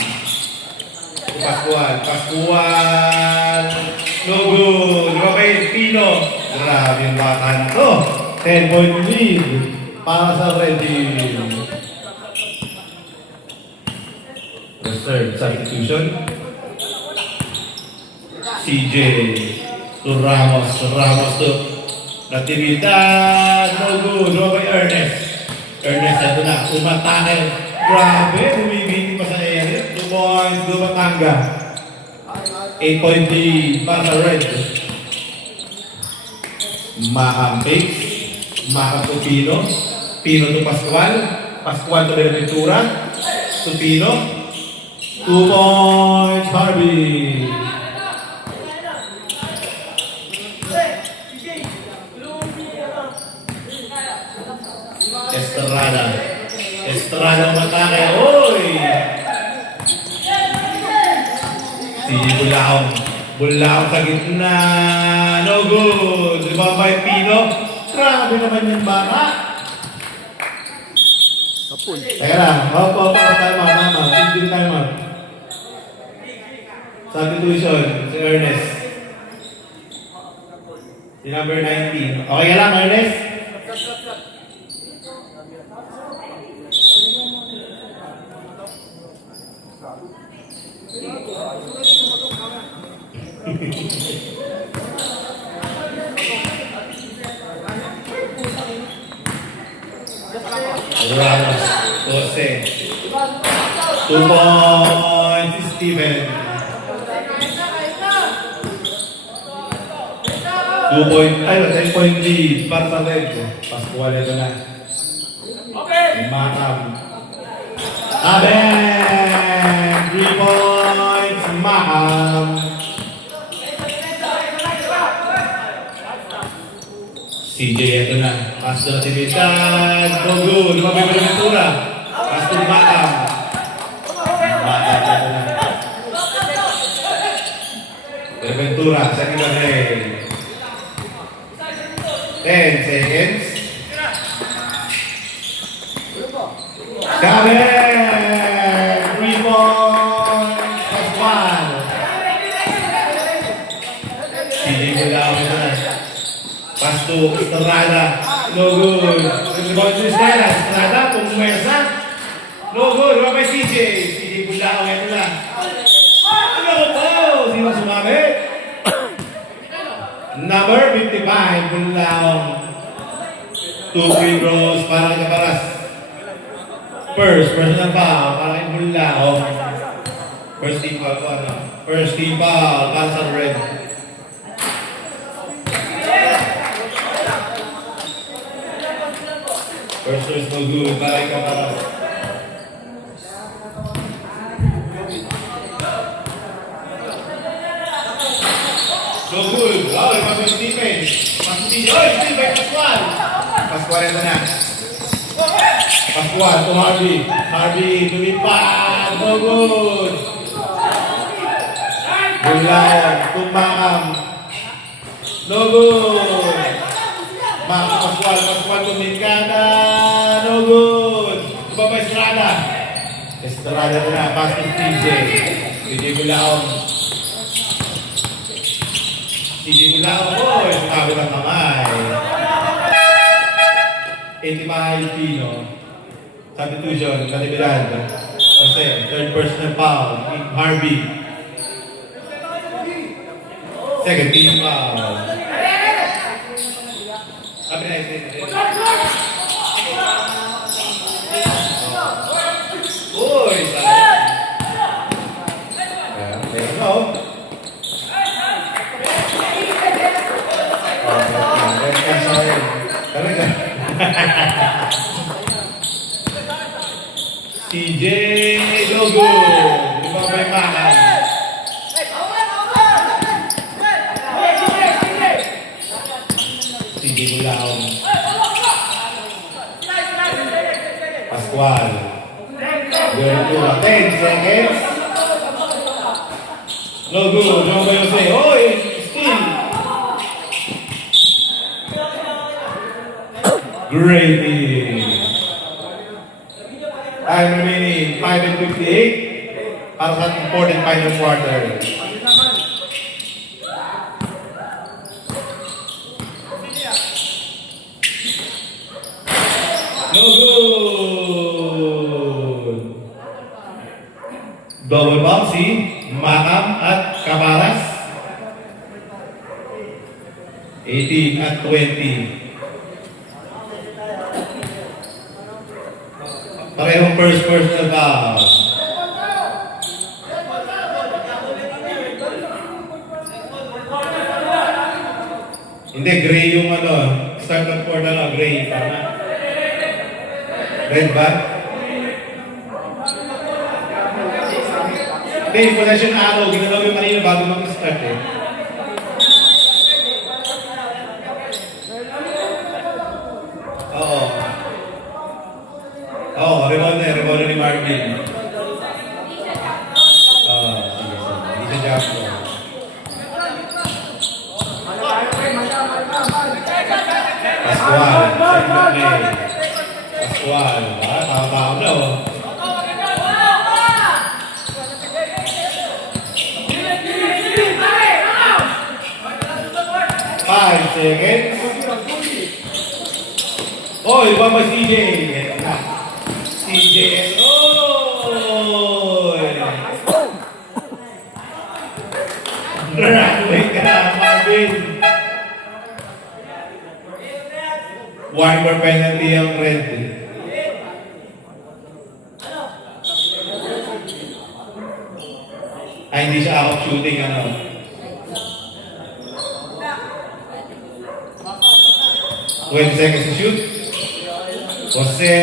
Pascual. No good. Lumabay Pino. Grabe yung bata na to. 10-point lead para sa red team. The third substitution. CJ to Ramos to Natividad. No good. Lumabay Ernest. Ernest, ito na, umatake. Grabe, bumibigay pa sa area. 2 points, Dumatanga. 8-point lead para sa red. Macam Bakes. Macam to Pino. Pino to Pascual. Pascual to Benaventura. To Pino. 2 points, Harvey. Estrada umatake. Oy! Si Bulaong sa gitna. No good. Lumabay Pino. Grabe naman yung baka. Kapun. Teka lang. Hop. Time out. Hindi time out. Substitution. Si Ernest. Si number 19. Okay ka lang, Ernest? Ramos, Jose. 2 points, Steven. 10-point lead para sa red. Pascual ito na. Macam. Aben! 3 points, Macam. CJ ito na. Pass to Natividad. No good. Lumabay Benaventura. Pass to Macam. Macam ito na. Benaventura, second leg. 10 seconds. Gabi! 3 points. Pascual. CJ Bulaong ito na. Pass to Estrada. No good. Rebound to Estrada. Pumwersa. No good. Lumabay CJ. CJ Bulaong ito na. Ano ko po? Sino sumabi? Number 55, Bulaong. 2 free throws para kay Caparas. First, personal foul para kay Bulaong. First team foul ko, ano? First team foul para sa red. First throws no good para kay Caparas. No good. Wow, ipag yung defense. Pasipin. Oy, still by Pascual. Pascual ito na. Pascual to Harvey. Harvey, lumipad. No good. Bulaong to Macam. No good. Macam Pascual. Pascual to Mincana. No good. Iba pa Estrada. Estrada ito na. Pass to TJ. TJ Bulaong. CJ Bulaong, boy, sumabi ng kamay. 85 Pino. Substitution, Natividad. Kasi, third personal foul, Harvey. Second team foul. Sabi na, boy, sarap. CJ, no good. Di ba may makan? CJ Bulaon. Pascual. Ventura, 10 seconds. No good. No ba yung say? Oy, still. Great inning. Time remaining 5 and 58 para sa ating fourth and final quarter. No good. Double bouncy, Makam at Camaras. 18 at 20. Parehong first personal foul. Hindi, gray yung ano, start ng court gray, tama? Red ba? Hindi, possession arrow, ginalaw yung kanina bago mag-start eh. Oo. Oo, rebound ni Marvin. Hindi siya jump. Pascual, second play. Pascual, tama-tama na oh. Five seconds. Oh, iba ba CJ? CJ. Oh! Runway ka, Marvin. One more penalty ang red. Ay, hindi siya out shooting, ano. When seconds to shoot. Jose,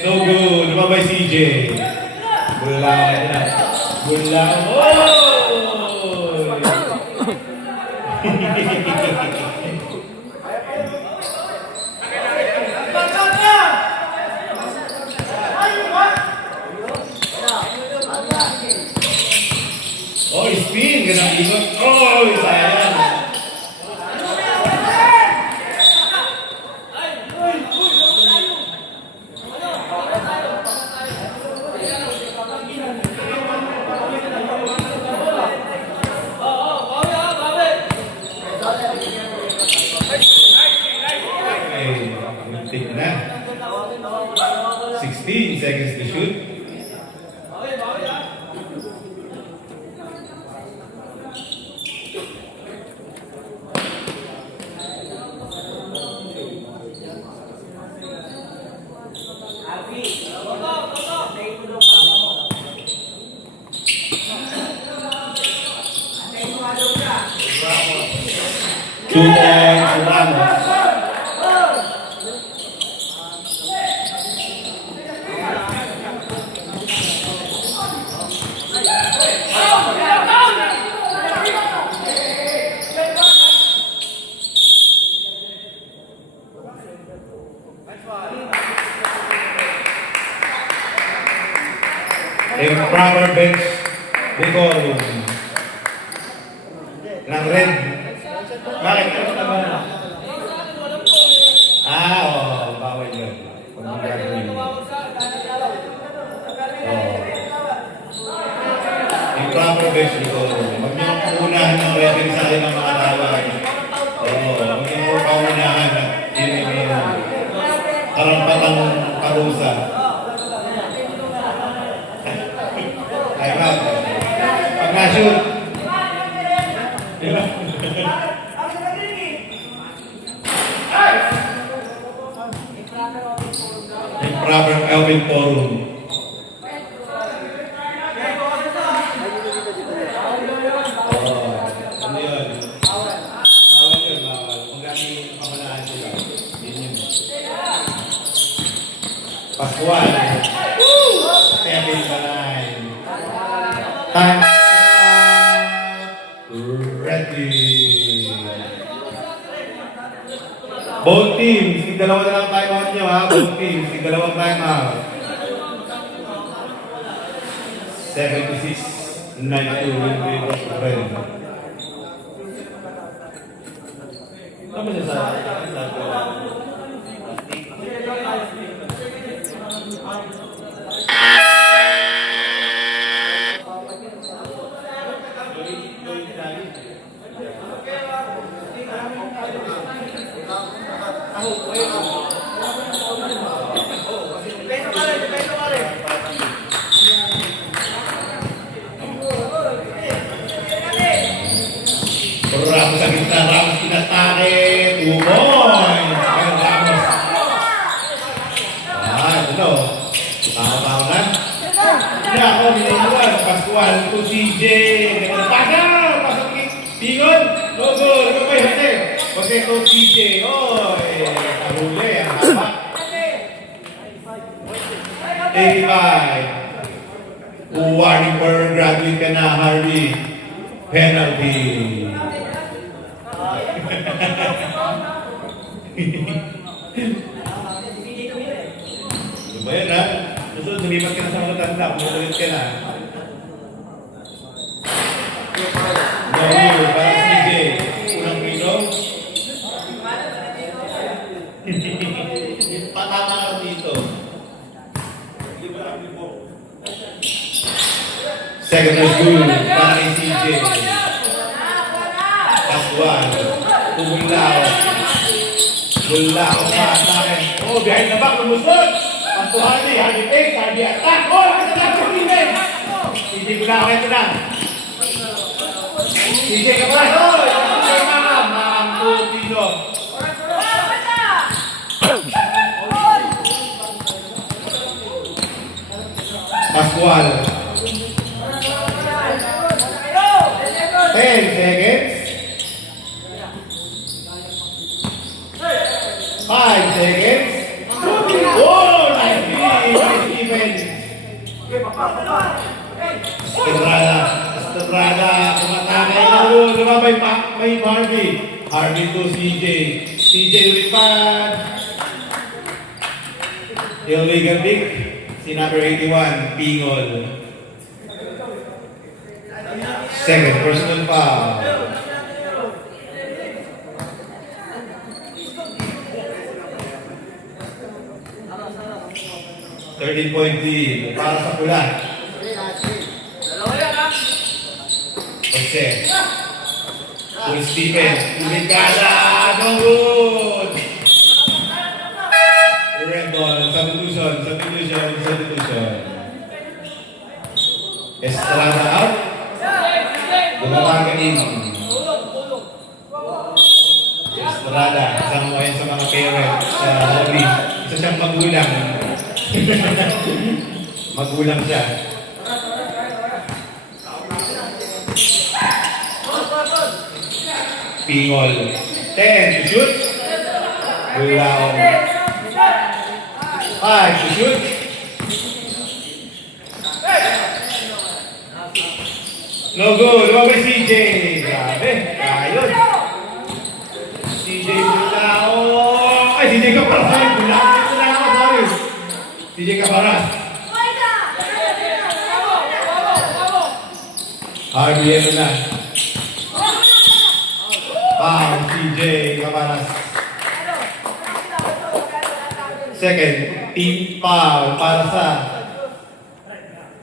no good. Lumabay CJ. Bulang na. Bulang. Oh! Oh, spin. Ganang ikot. Oh, sayang. Take na. 16 seconds to shoot. Two points, Ramos. A proper bench decorum ng red. Bakit? Ano naman? Oo, bawal yun. Pag magagawin yun. A proper bench decorum. Huwag niyong unahan ng referee sa akin ng mga tawag. Huwag niyong paunahan at hindi yung karampatang parusa. Ay, Rob. Pag na-shoot. Improper Elvin Forum. Ano yun? Bawal yun, bawal. Kung gano'ng pamalaan sila. Yun yun. Pascual. Both teams, dalawa na lang time out nyo ha. Both teams, dalawang time out. 76, 92, win was friend. Ano siya sa... Ramos sa gitna, Ramos inatake, 2 points. Ayun, Ramos. Ito. Tama-tama na. Hindi ako, binaiwan. Pascual to CJ. Pasok Pingon. No goal. Ito pa yung Jose. Jose to CJ. Oy, kahuli. Ang tama. 85. Warning for graduate ka na, Harvey. Penalty. Ano ba yan, ha? Susunod, sumipat ka na sa mga tanda. Pumutulit ka na. No, para CJ. Unang pino. Patama ka dito. Second is good. Para kay CJ. Pascual. Tumulaw. Gulaw pa sa akin. Oh, behind the back, lumusot. Pagkuhali, hali take, hali attack. Oh, hali attack sa Pilipinas. CJ Gulaw, ito na. CJ Kapras, oh, CJ Mam Putino. Pascual. 10 seconds. 5 seconds. Oh, nice defense. Estrada, kumatake na doon. Diba may Harvey? Harvey to CJ. CJ lumipad. Illegal pick. Si number 81, Pingol. Second personal foul. 13-point lead para sa pula. Jose. Full Stevens. Uligada. No good. Red ball. Substitution. Estrada out. Bumaba in. Estrada. Kasama mo yan sa mga parents sa hobby. Isa siyang magulang. Magulang siya. Pingol. 10 to shoot. Gulaw. 5 to shoot. No good. Diba ba CJ? Grabe. Ayun. CJ Gulaw. Ay, CJ Caparas. Gulaw. Sorry. CJ Caparas. Harvey, ano na? Foul, CJ Caparas. Second, team foul para sa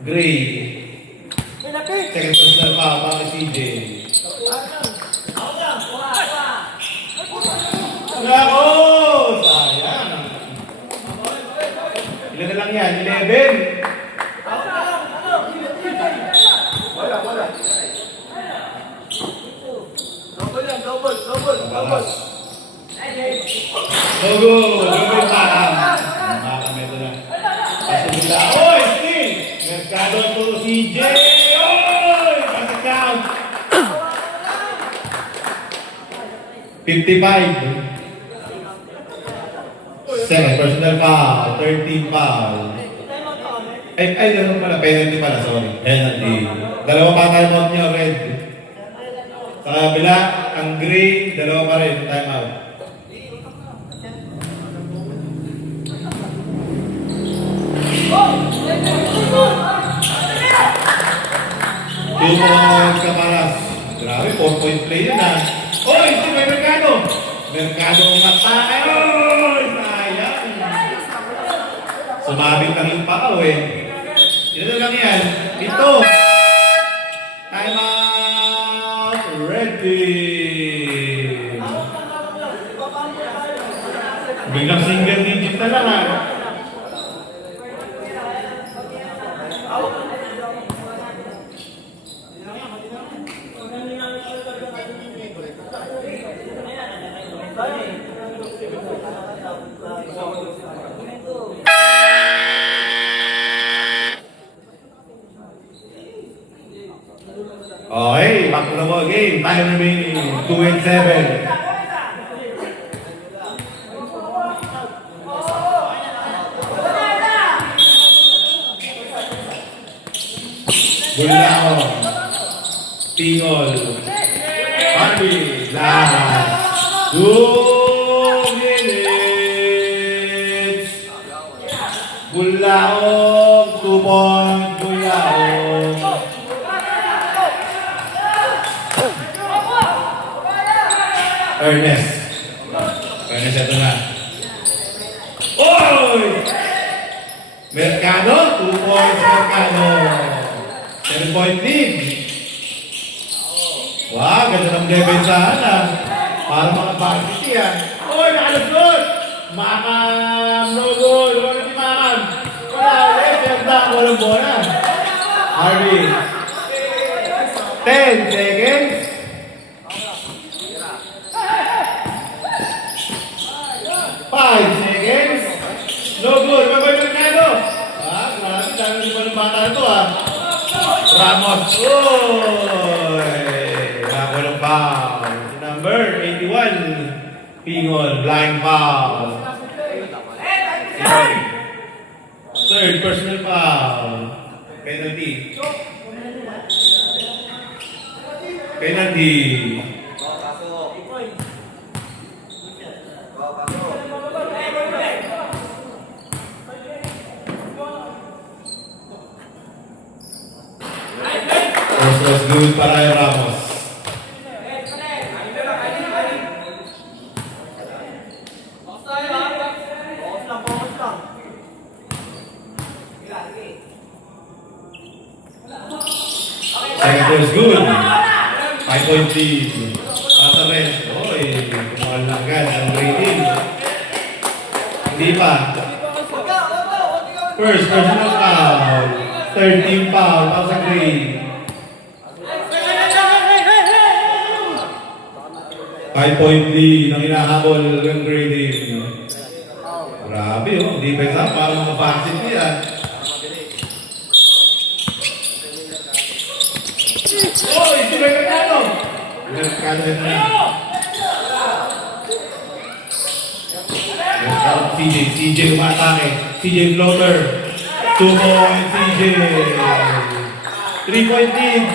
Gray. Second personal foul para sa CJ. Bravo! Sayang. Ilan na lang yan? 11. Logo, logo pa. Makakamito na. Pasunila. Oy, Steve! Mercado to CJ! Oy! Basta count. 55. 7 personal foul, 13 foul. Ay, ganun pala. Penalty pala, sorry. Penalty. Dalawa pa timeout niyo, red. Sa kabila, ang green, dalawa pa rin, timeout. 2 points Caparas. Grabe, 4-point play yun ha. Oy, si may Mercado. Mercado mata. Ayun! Sayang. Sumabit lang yung paaw eh. Ilan lang yan? Ito. Time out. Ready. Biglang single digit na lang ha. Okay, back to the ball game. Time remaining 2 and 7. Bulao, Tingol, Harvey, last 2 minutes. Bulao, 2 points, Bulao. Ernest, ito na. Oy! Mercado, 2 points, Mercado. 7-point lead. Wow, ganda ng debensahan ah. Para mga varsity ah. Oy, nakalusot! Makam, no goal. Wala si Makam. Wala ulit. Walang bola. Harvey. 10 seconds. 5 seconds. No good. Magoy Mercado. Grabe. Dami di ba ng bata na ito ah. Ramos. Uy! Walang foul. Number 81. Pingol. Blind foul. Third personal foul. Penalty. Penalty. Was good para Ramos. Second was good. 5-point lead. Pasares. Oy, kumagal lang agad ang rating. Hindi pa. First personal foul. Third team foul. Pasang grade. 5-point lead ang hinahabol ng grading. Grabe oh, defense ha, parang mga varsity yan. Oh, ito ba yung Mercado? Mercado yun na. CJ umatake. CJ floater. 2 points CJ. 3-point lead.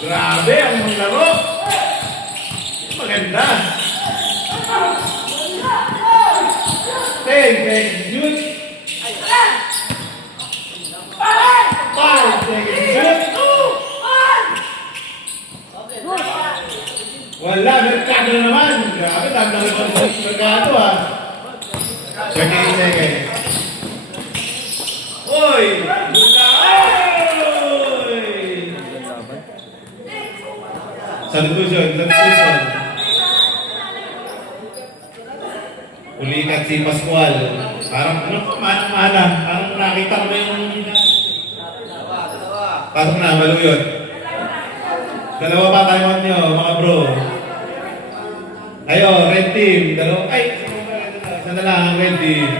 Grabe ang mga laro. Maganda. 10 seconds shoot. 5 seconds shoot. Wala, Mercado na naman. Grabe, dami na naman sa Mercado ah. 28 seconds. Uy! Wala! Substitution. Ulikat si Pascual. Parang ano pa, mana. Parang nakita ko na yung... Pasok na, maluyot. Dalawa pa tayo nyo, mga bro. Ayo, red team. Dalawa, ay, isa na lang, red team.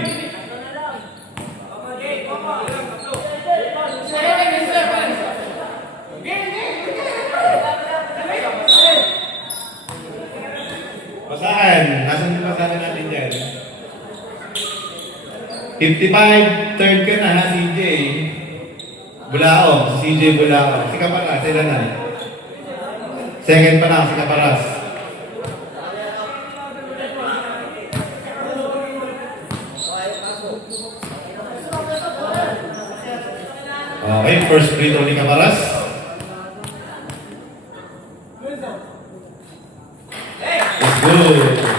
Basahan. Nasaan yung basahan natin dyan? 55, third ka na ha, CJ. Bulao, CJ Bulao. Si Caparas, sila na. Second pa lang, si Caparas. Okay, first free throw ni Camaras. It's good.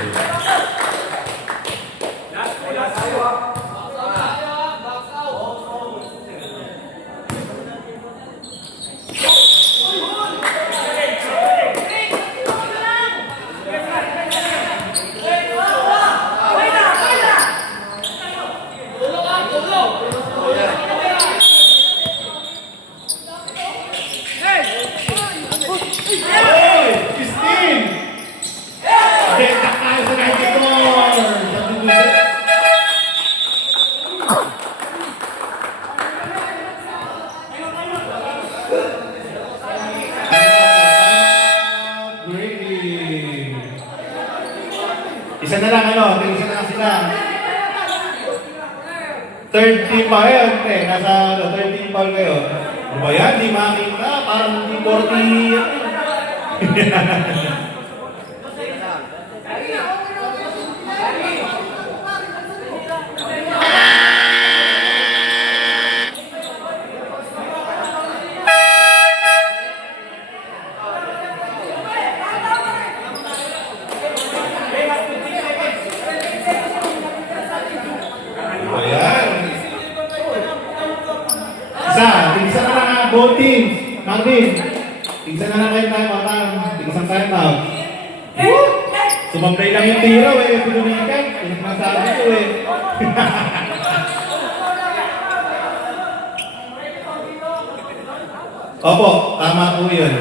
Oy! Christine! Benta tayo sa 94! Great! Isa na lang isa na lang sila. Third team pa kayo, nasa third team pa kayo. Ano ba yan? Di makita, parang di 40. Ayan. Tigisa na lang ha, both teams. Marvin, tigisa na lang kayo tayo, mga tigisang time out. Sumamplay lang yung tiro pinumikan. Pinagmasabi ko Opo, tama po yun.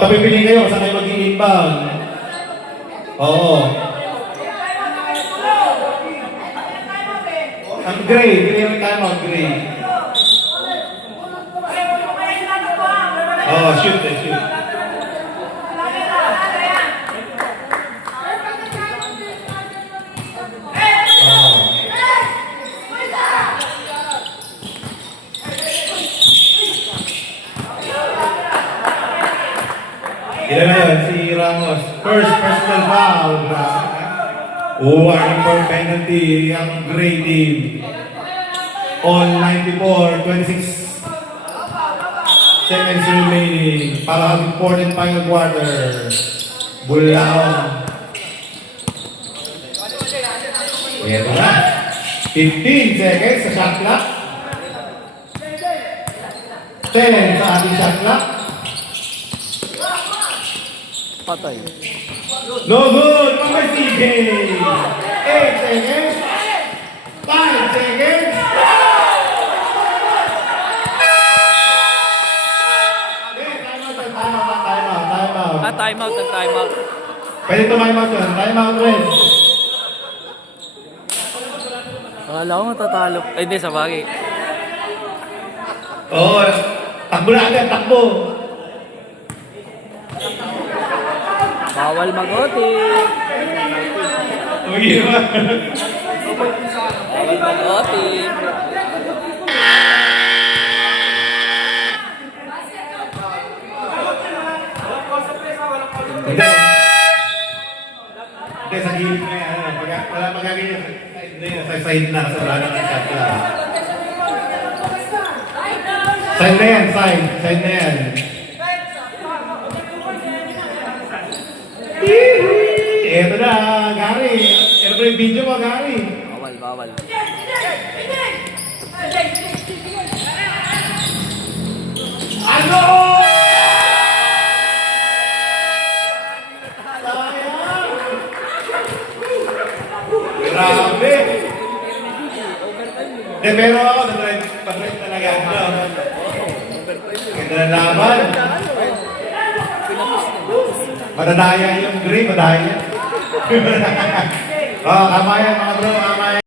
Papipili kayo, saan kayo mag-i-inbound. Oo. Ang gray yung time out, gray. Shoot. Ilan na yun? Si Ramos. First personal foul. Warning for penalty ang gray team. On 94, 26 seconds remaining para ang important final quarter. Bulaon. Ito na. 15 seconds sa shot clock. 10 sa ating shot clock. Patay. No good! Number CJ! 8 seconds. 5 seconds. Time out. Pwede time out yun. Time out rin. Akala ko matatalo. Ay, hindi, sa bagay. Oo. Takbo na agad, takbo. Bawal mag-oti. Uy, ba? Bawal mag-oti. Hindi. Hindi, sa gilid na yan. Wala magagawin sa side na. Sa wala na shot na. Side na yan, side. Side na yan. Eto na, Gary. Eto na yung video mo, Gary. Bawal. Ano? Grabe! Pero ako, nag-drive talaga ako. Ganda na laban. Madadaya yung green, madaya. Kama yan mga bro, kama yan.